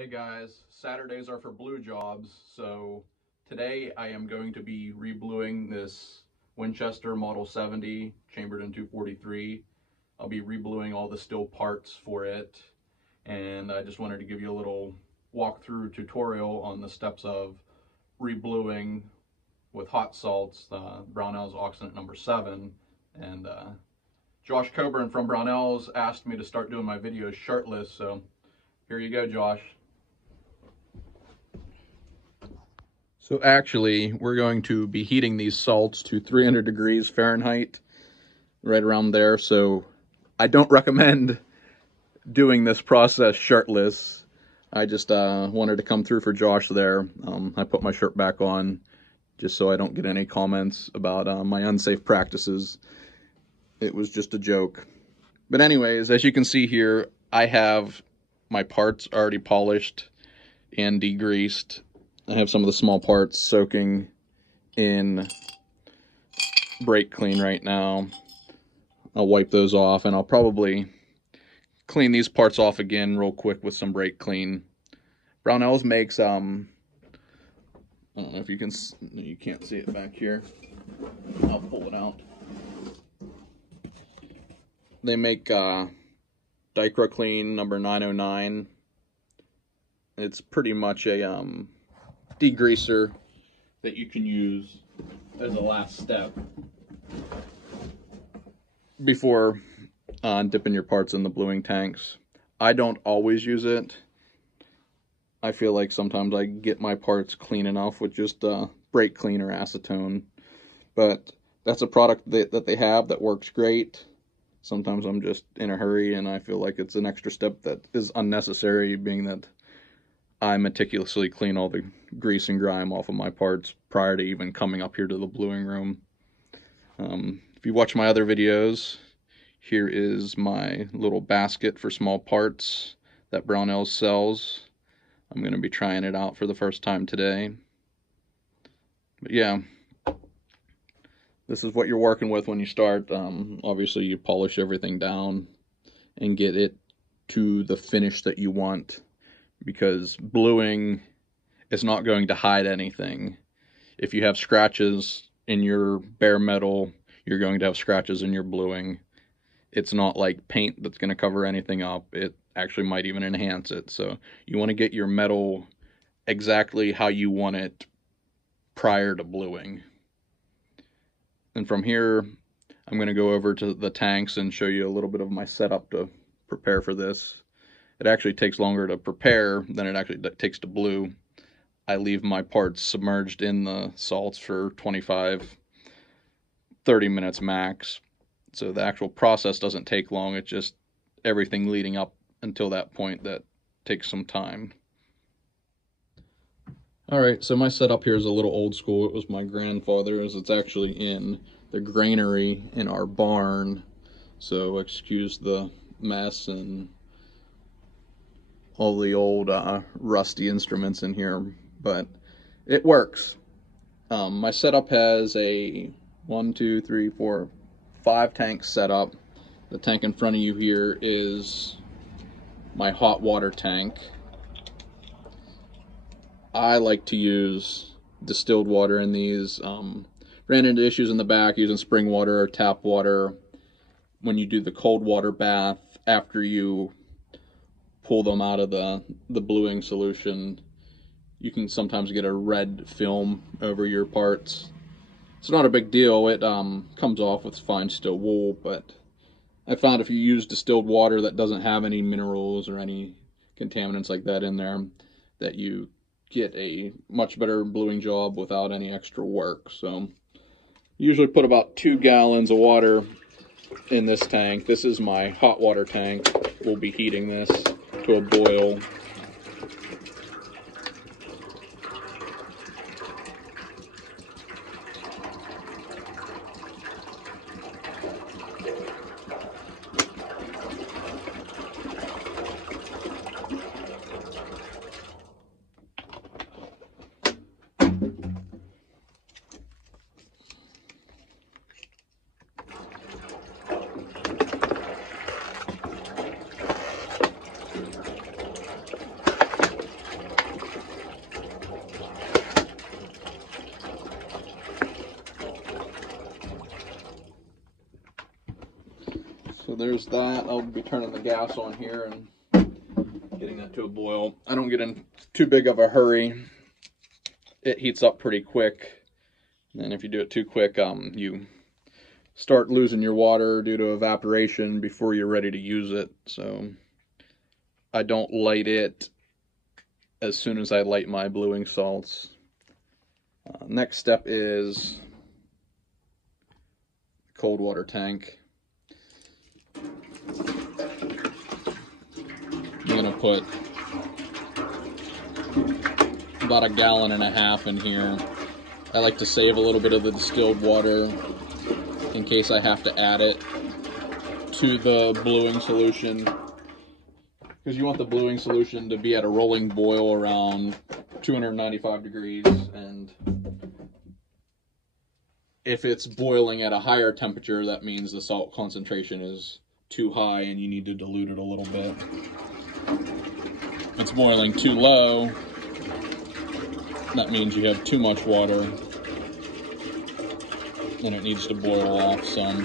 Hey guys, Saturdays are for blue jobs, so today I am going to be rebluing this Winchester Model 70 chambered in 243. I'll be rebluing all the steel parts for it, and I just wanted to give you a little walkthrough tutorial on the steps of rebluing with hot salts, Brownells Oxynate No.7. And Josh Coburn from Brownells asked me to start doing my videos shirtless, so here you go, Josh. So actually, we're going to be heating these salts to 300 degrees Fahrenheit, right around there. So I don't recommend doing this process shirtless. I just wanted to come through for Josh there. I put my shirt back on just so I don't get any comments about my unsafe practices. It was just a joke. But anyways, as you can see here, I have my parts already polished and degreased. I have some of the small parts soaking in brake clean right now. I'll wipe those off, and I'll probably clean these parts off again real quick with some brake clean. Brownells makes, I don't know if you can't see it back here. I'll pull it out. They make Dicra Clean number 909. It's pretty much a degreaser that you can use as a last step before dipping your parts in the bluing tanks. I don't always use it. I feel like sometimes I get my parts clean enough with just brake clean or acetone, but that's a product that they have that works great. Sometimes I'm just in a hurry and I feel like it's an extra step that is unnecessary, being that I meticulously clean all the grease and grime off of my parts prior to even coming up here to the bluing room. If you watch my other videos, here is my little basket for small parts that Brownells sells. I'm going to be trying it out for the first time today. But yeah, this is what you're working with when you start. Obviously, you polish everything down and get it to the finish that you want, because bluing is not going to hide anything. If you have scratches in your bare metal, you're going to have scratches in your bluing. It's not like paint that's going to cover anything up. It actually might even enhance it. So you want to get your metal exactly how you want it prior to bluing. And from here, I'm going to go over to the tanks and show you a little bit of my setup to prepare for this. It actually takes longer to prepare than it actually takes to blue. I leave my parts submerged in the salts for 25-30 minutes max. So the actual process doesn't take long. It's just everything leading up until that point that takes some time. Alright, so my setup here is a little old school. It was my grandfather's. It's actually in the granary in our barn. So excuse the mess and all the old rusty instruments in here, but it works. My setup has a 5 tank setup. The tank in front of you here is my hot water tank. I like to use distilled water in these. Ran into issues in the back using spring water or tap water. When you do the cold water bath after you pull them out of the bluing solution, you can sometimes get a red film over your parts. It's not a big deal. It comes off with fine steel wool, but I found if you use distilled water that doesn't have any minerals or any contaminants like that in there, that you get a much better bluing job without any extra work. So usually put about 2 gallons of water in this tank. This is my hot water tank. We'll be heating this to a boil. there's that. I'll be turning the gas on here and getting that to a boil. I don't get in too big of a hurry. It heats up pretty quick. And if you do it too quick, you start losing your water due to evaporation before you're ready to use it. So I don't light it as soon as I light my bluing salts. Next step is cold water tank. I'm gonna put about 1.5 gallons in here. I like to save a little bit of the distilled water in case I have to add it to the bluing solution, because you want the bluing solution to be at a rolling boil around 295 degrees, and if it's boiling at a higher temperature, that means the salt concentration is too high and you need to dilute it a little bit. If it's boiling too low, that means you have too much water and it needs to boil off some.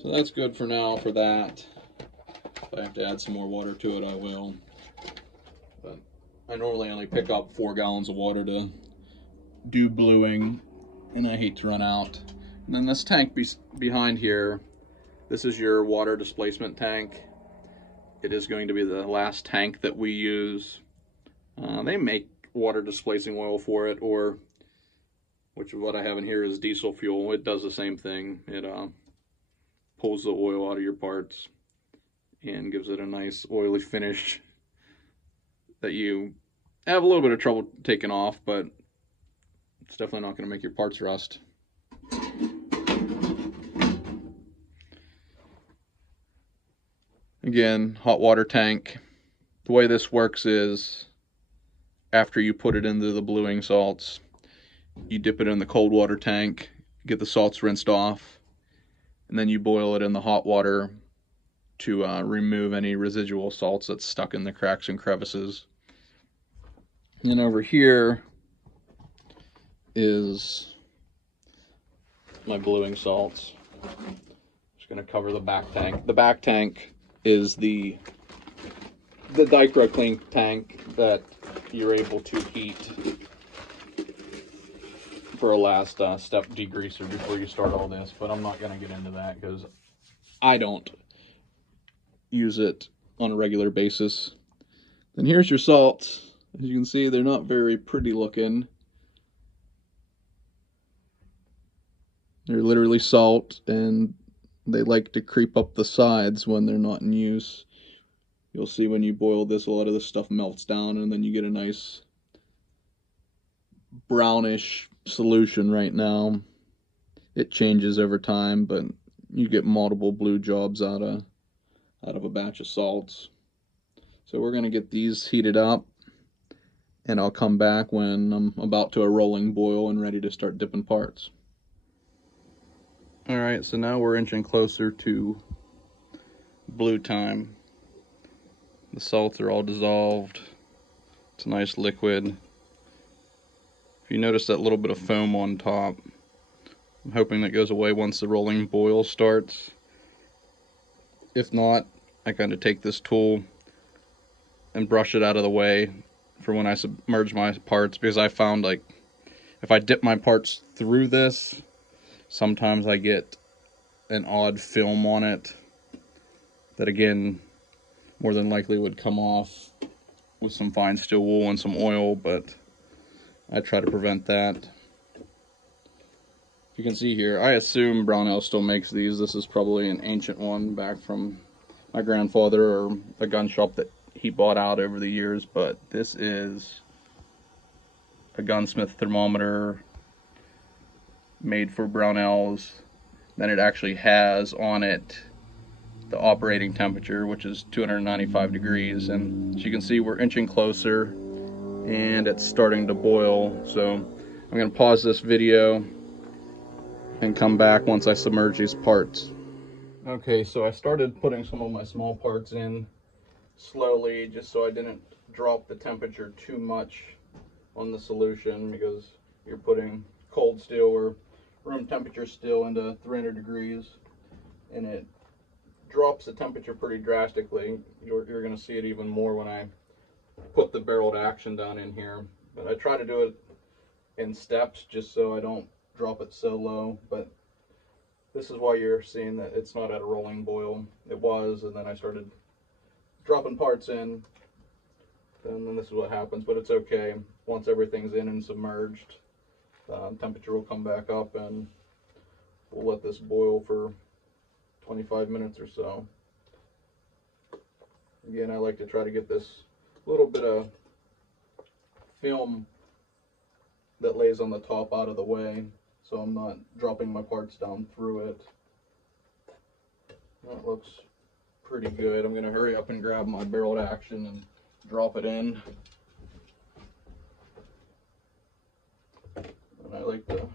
So that's good for now for that. If I have to add some more water to it, I will. But I normally only pick up 4 gallons of water to do bluing, and I hate to run out. And then this tank behind here, this is your water displacement tank. It is going to be the last tank that we use. They make water displacing oil for it, or which what I have in here is diesel fuel. It does the same thing. It pulls the oil out of your parts and gives it a nice oily finish that you have a little bit of trouble taking off, but it's definitely not going to make your parts rust. Again, hot water tank. The way this works is after you put it into the bluing salts, you dip it in the cold water tank, get the salts rinsed off, and then you boil it in the hot water to remove any residual salts that's stuck in the cracks and crevices. And over here is my bluing salts. Just going to cover the back tank. The back tank is the Dichro clean tank that you're able to heat for a last step degreaser before you start all this, but I'm not going to get into that because I don't use it on a regular basis. Then here's your salts. As you can see, they're not very pretty looking. They're literally salt, and they like to creep up the sides when they're not in use. You'll see when you boil this, a lot of this stuff melts down, and then you get a nice brownish solution right now. It changes over time, but you get multiple blue jobs out of a batch of salts. So we're going to get these heated up, and I'll come back when I'm about to a rolling boil and ready to start dipping parts. Alright, so now we're inching closer to blue time. The salts are all dissolved. It's a nice liquid. If you notice that little bit of foam on top, I'm hoping that goes away once the rolling boil starts. If not, I kind of take this tool and brush it out of the way for when I submerge my parts, because I found, like, if I dip my parts through this, sometimes I get an odd film on it that, again, more than likely would come off with some fine steel wool and some oil, but I try to prevent that. You can see here, I assume Brownells still makes these. This is probably an ancient one back from my grandfather or a gun shop that he bought out over the years, but this is a gunsmith thermometer made for Brownells. Then it actually has on it the operating temperature, which is 295 degrees, and as you can see, we're inching closer and it's starting to boil. So I'm going to pause this video and come back once I submerge these parts. Okay, so I started putting some of my small parts in slowly, just so I didn't drop the temperature too much on the solution, because you're putting cold steel or room temperature steel into 300 degrees, and it drops the temperature pretty drastically. You're going to see it even more when I put the barreled action down in here. But I try to do it in steps just so I don't drop it so low. But this is why you're seeing that it's not at a rolling boil. It was, and then I started dropping parts in, and then this is what happens. But it's okay. Once everything's in and submerged, temperature will come back up, and we'll let this boil for 25 minutes or so. Again, I like to try to get this little bit of film that lays on the top out of the way, so I'm not dropping my parts down through it. That looks pretty good. I'm going to hurry up and grab my barreled action and drop it in. And I like to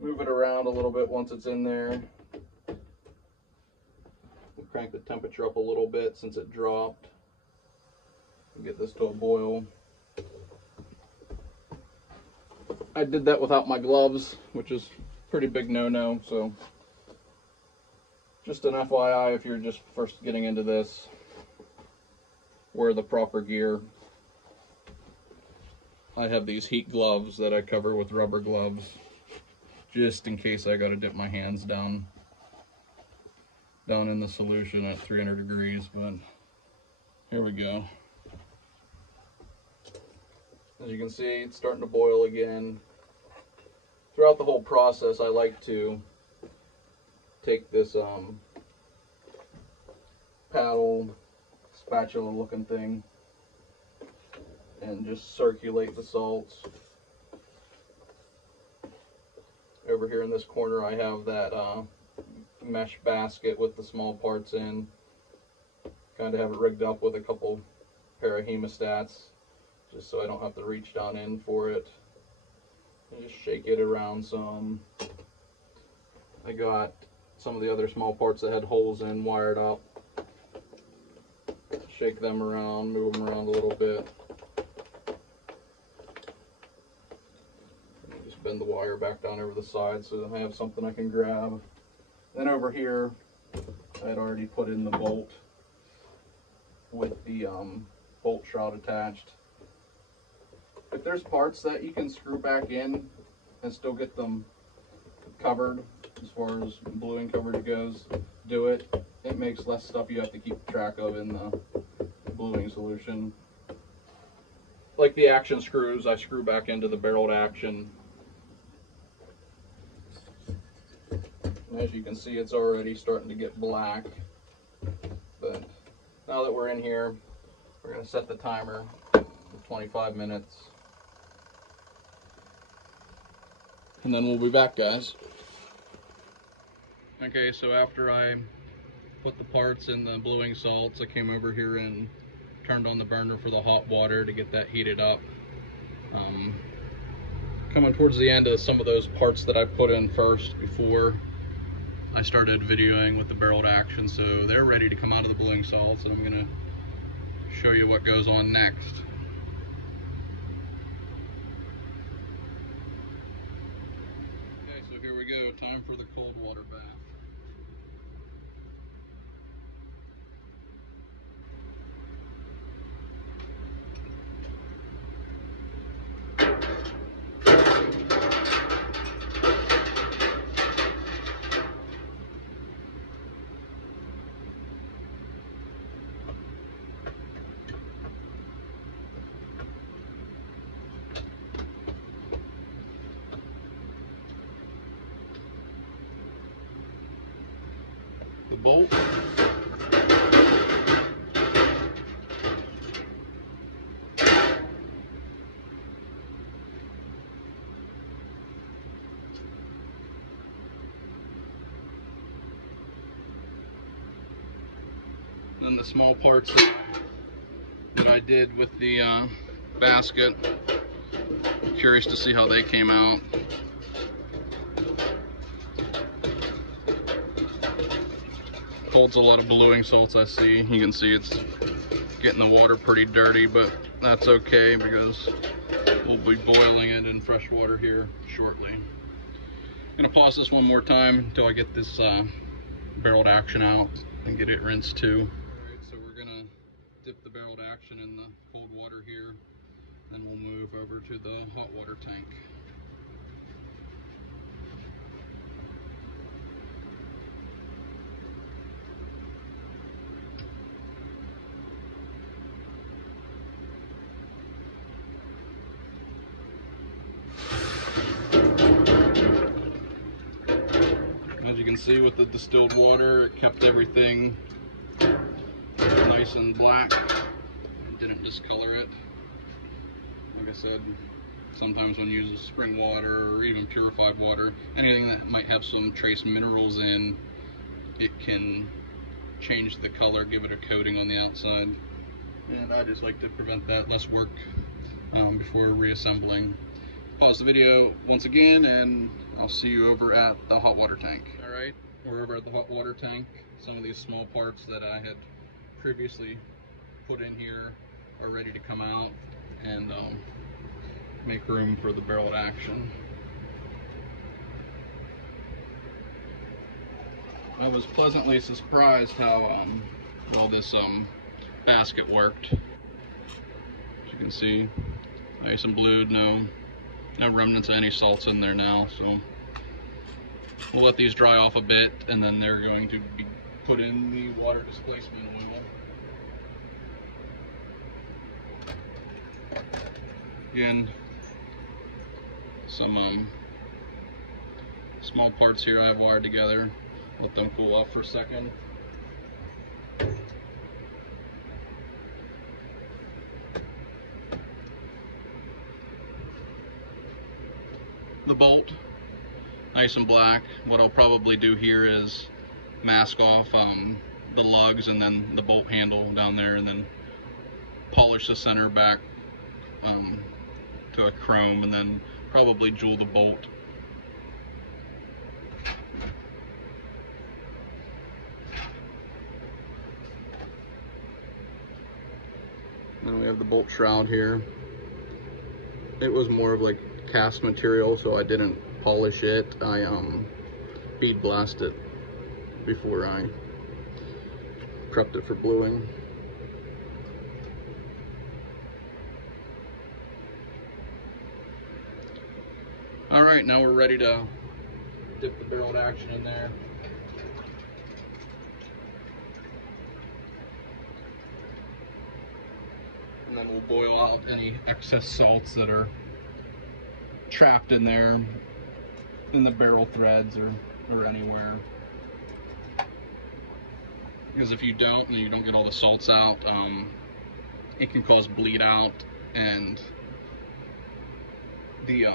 move it around a little bit once it's in there. We'll crank the temperature up a little bit since it dropped. Get this to a boil. I did that without my gloves, which is a pretty big no-no, so just an FYI, if you're just first getting into this, wear the proper gear. I have these heat gloves that I cover with rubber gloves, just in case I gotta dip my hands down in the solution at 300 degrees, but here we go. As you can see, it's starting to boil again. Throughout the whole process, I like to take this paddle, spatula looking thing, and just circulate the salts. Over here in this corner, I have that mesh basket with the small parts in. Kind of have it rigged up with a couple pair of hemostats, just so I don't have to reach down in for it. And just shake it around some. I got some of the other small parts that had holes in wired up. Shake them around, move them around a little bit. And just bend the wire back down over the side so I have something I can grab. Then over here, I had already put in the bolt with the bolt shroud attached. If there's parts that you can screw back in and still get them covered, as far as bluing coverage goes, do it. It makes less stuff you have to keep track of in the bluing solution. Like the action screws, I screw back into the barreled action. And as you can see, it's already starting to get black. But now that we're in here, we're going to set the timer for 25 minutes. And then we'll be back, guys. Okay, so after I put the parts in the bluing salts, I came over here and turned on the burner for the hot water to get that heated up. Coming towards the end of some of those parts that I put in first before I started videoing with the barreled action, so they're ready to come out of the bluing salts, and I'm going to show you what goes on next. Okay, so here we go, time for the cold water bath. The bolt, then the small parts that I did with the basket. I'm curious to see how they came out. Holds a lot of bluing salts, I see. You can see it's getting the water pretty dirty, but that's okay because we'll be boiling it in fresh water here shortly. I'm gonna pause this one more time until I get this barreled action out and get it rinsed too. Alright, so we're gonna dip the barreled action in the cold water here, then we'll move over to the hot water tank. As you can see with the distilled water, it kept everything nice and black. It didn't discolor it. Like I said, sometimes when you use spring water or even purified water, anything that might have some trace minerals in, it can change the color, give it a coating on the outside. And I just like to prevent that, less work before reassembling. Pause the video once again and I'll see you over at the hot water tank. Alright, we're over at the hot water tank. Some of these small parts that I had previously put in here are ready to come out and make room for the barreled action. I was pleasantly surprised how well this basket worked. As you can see, nice and blued, no remnants of any salts in there now, so we'll let these dry off a bit and then they're going to be put in the water displacement oil. Again, some small parts here I've wired together, let them cool off for a second. The bolt, nice and black. What I'll probably do here is mask off the lugs and then the bolt handle down there, and then polish the center back to a chrome, and then probably jewel the bolt. Then we have the bolt shroud here. It was more of like cast material, so I didn't polish it. I bead blast it before I prepped it for bluing. Alright, now we're ready to dip the barreled action in there. And then we'll boil out any excess salts that are trapped in there, in the barrel threads or anywhere. Because if you don't, and you don't get all the salts out, it can cause bleed out, and the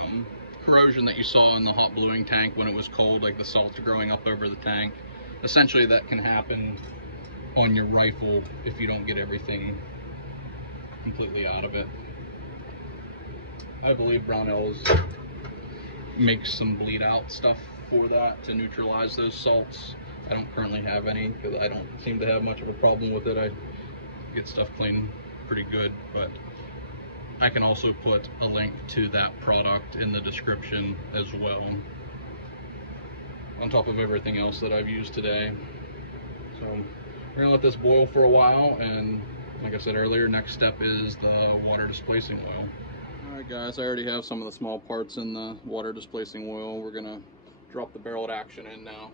corrosion that you saw in the hot bluing tank when it was cold, like the salts growing up over the tank, essentially that can happen on your rifle if you don't get everything completely out of it. I believe Brownells makes some bleed out stuff for that to neutralize those salts. I don't currently have any because I don't seem to have much of a problem with it. I get stuff clean pretty good, but I can also put a link to that product in the description as well, on top of everything else that I've used today. So we're gonna let this boil for a while, and like I said earlier, next step is the water displacing oil. Alright guys, I already have some of the small parts in the water displacing oil. We're gonna drop the barreled action in now.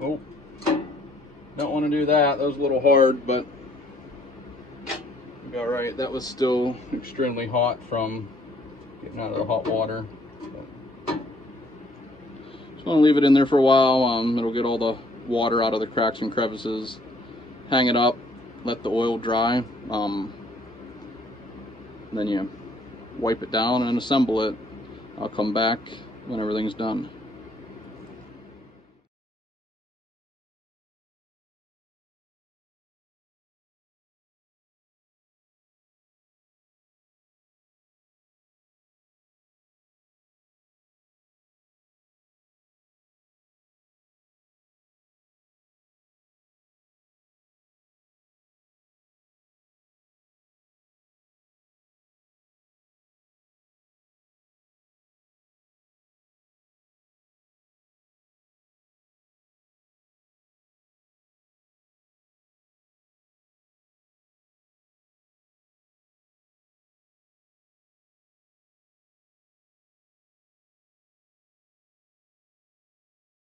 Oh, don't want to do that. That was a little hard, but all right. That was still extremely hot from getting out of the hot water. Just want to leave it in there for a while. It'll get all the water out of the cracks and crevices. Hang it up, let the oil dry. Then you wipe it down and assemble it. I'll come back when everything's done.